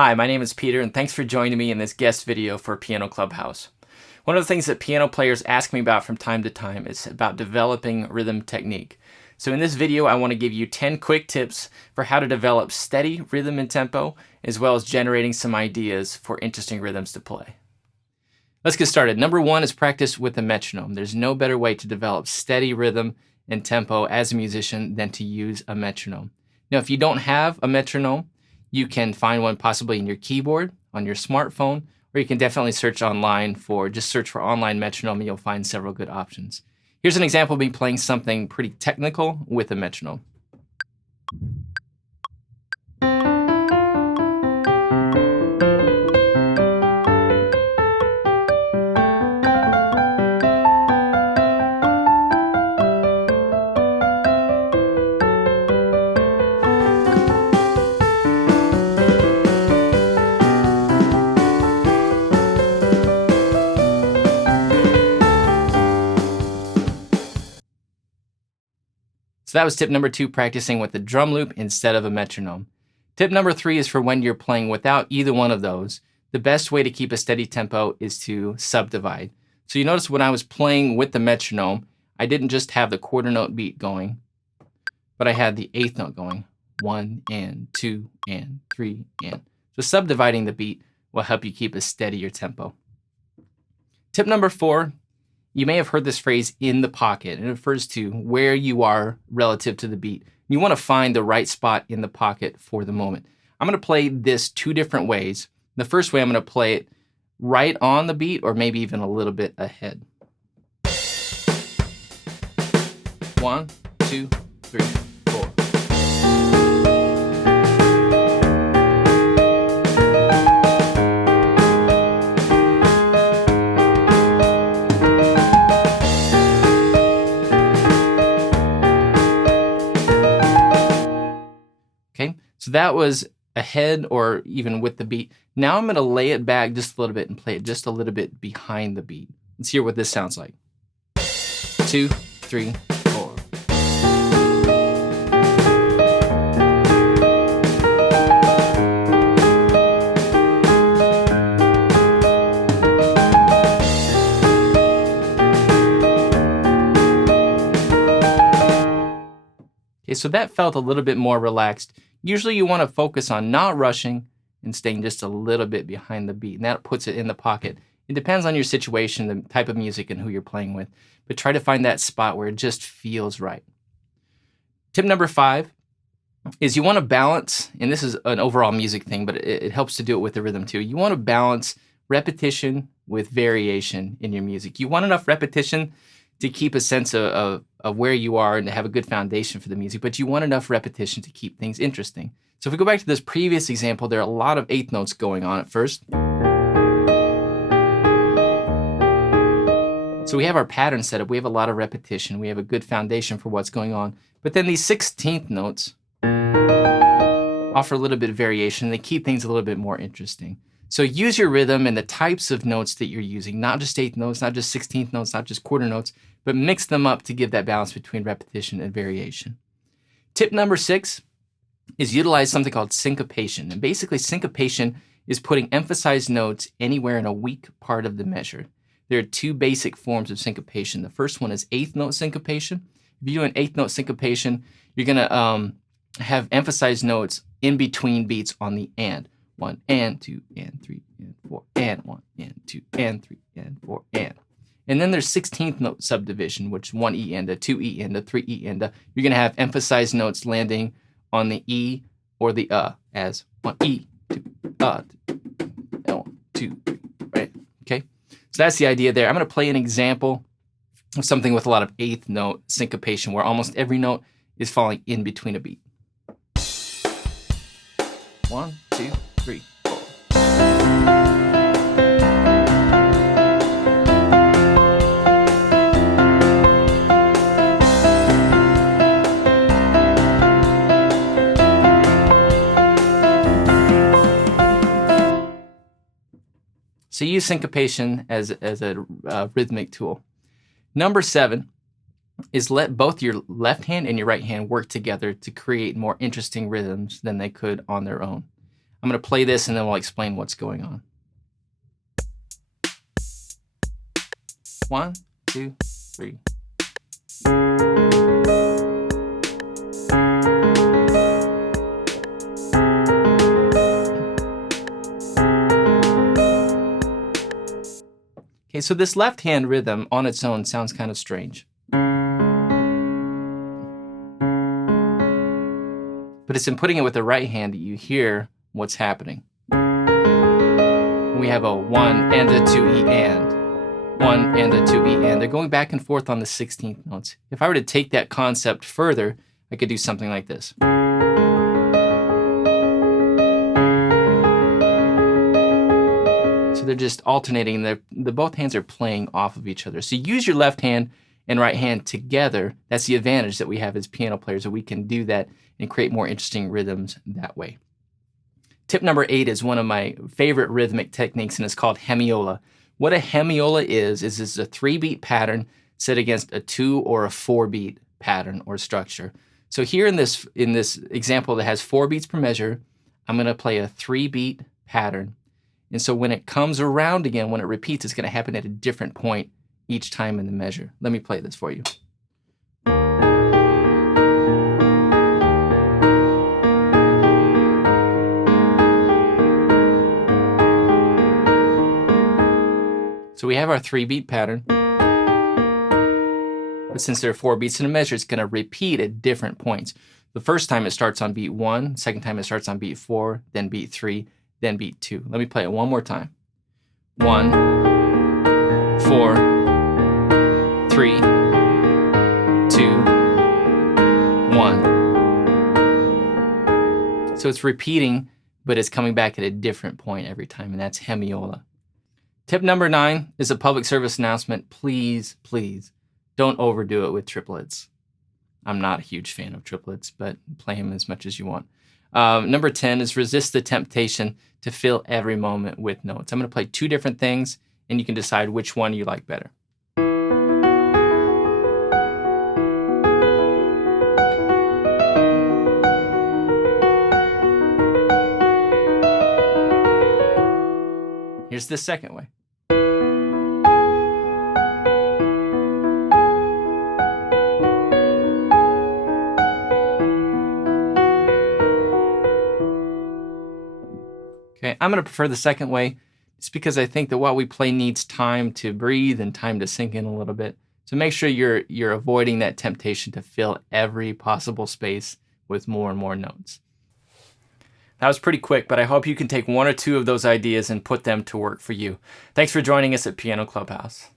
Hi, my name is Peter, and thanks for joining me in this guest video for Piano Clubhouse. One of the things that piano players ask me about from time to time is about developing rhythm technique. So in this video, I want to give you 10 quick tips for how to develop steady rhythm and tempo, as well as generating some ideas for interesting rhythms to play. Let's get started. Number one is practice with a metronome. There's no better way to develop steady rhythm and tempo as a musician than to use a metronome. Now, if you don't have a metronome, you can find one possibly in your keyboard, on your smartphone, or you can definitely search online just search for online metronome and you'll find several good options. Here's an example of me playing something pretty technical with a metronome. So that was tip number 2, practicing with the drum loop instead of a metronome. Tip number 3 is for when you're playing without either one of those. The best way to keep a steady tempo is to subdivide. So you notice when I was playing with the metronome, I didn't just have the quarter note beat going, but I had the eighth note going. 1 and 2 and 3 and. So subdividing the beat will help you keep a steadier tempo. Tip number 4. You may have heard this phrase, in the pocket. It refers to where you are relative to the beat. You want to find the right spot in the pocket for the moment. I'm going to play this 2 different ways. The first way, I'm going to play it right on the beat or maybe even a little bit ahead. 1, 2, 3, 4. Okay, so that was ahead or even with the beat. Now I'm going to lay it back just a little bit and play it just a little bit behind the beat. Let's hear what this sounds like. 2, 3, 4. Okay, so that felt a little bit more relaxed. Usually you want to focus on not rushing and staying just a little bit behind the beat, and that puts it in the pocket. It depends on your situation, the type of music, and who you're playing with, but try to find that spot where it just feels right. Tip number 5 is you want to balance, and this is an overall music thing, but it helps to do it with the rhythm too. You want to balance repetition with variation in your music. You want enough repetition to keep a sense of where you are and to have a good foundation for the music, but you want enough repetition to keep things interesting. So if we go back to this previous example, there are a lot of eighth notes going on at first. So we have our pattern set up, we have a lot of repetition, we have a good foundation for what's going on, but then these 16th notes offer a little bit of variation, they keep things a little bit more interesting. So use your rhythm and the types of notes that you're using, not just eighth notes, not just 16th notes, not just quarter notes, but mix them up to give that balance between repetition and variation. Tip number 6 is utilize something called syncopation. And basically syncopation is putting emphasized notes anywhere in a weak part of the measure. There are 2 basic forms of syncopation. The first one is eighth note syncopation. If you do an eighth note syncopation, you're gonna have emphasized notes in between beats on the and. 1 and 2 and 3 and 4 and 1 and 2 and 3 and 4 and. And then there's 16th note subdivision, which is 1 E and a 2 E and a 3 E and a. You're going to have emphasized notes landing on the E or the as 1 E, 2 1, 2, 3, right? Okay, so that's the idea there. I'm going to play an example of something with a lot of eighth note syncopation where almost every note is falling in between a beat. 1, 2, 3, 4. So use syncopation as a rhythmic tool. Number 7 is let both your left hand and your right hand work together to create more interesting rhythms than they could on their own. I'm going to play this and then we'll explain what's going on. 1, 2, 3. Okay, so this left hand rhythm on its own sounds kind of strange. But it's in putting it with the right hand that you hear what's happening. We have a 1 and a 2 E and. 1 and a 2 E and. They're going back and forth on the 16th notes. If I were to take that concept further, I could do something like this. So they're just alternating. Both hands are playing off of each other. So use your left hand and right hand together. That's the advantage that we have as piano players, that we can do that and create more interesting rhythms that way. Tip number 8 is one of my favorite rhythmic techniques, and it's called hemiola. What a hemiola is it's a 3-beat pattern set against a 2 or a 4-beat pattern or structure. So here in this example that has 4 beats per measure, I'm going to play a 3-beat pattern. And so when it comes around again, when it repeats, it's going to happen at a different point each time in the measure. Let me play this for you. So we have our 3-beat pattern, but since there are 4 beats in a measure, it's going to repeat at different points. The first time it starts on beat 1, second time it starts on beat 4, then beat 3, then beat 2. Let me play it one more time. 1, 4, 3, 2, 1. So it's repeating, but it's coming back at a different point every time, and that's hemiola. Tip number 9 is a public service announcement. Please, please don't overdo it with triplets. I'm not a huge fan of triplets, but play them as much as you want. Number 10 is resist the temptation to fill every moment with notes. I'm going to play 2 different things, and you can decide which one you like better. Here's the second way. Okay, I'm going to prefer the second way just because I think that what we play needs time to breathe and time to sink in a little bit. So make sure you're avoiding that temptation to fill every possible space with more and more notes. That was pretty quick, but I hope you can take 1 or 2 of those ideas and put them to work for you. Thanks for joining us at Piano Clubhouse.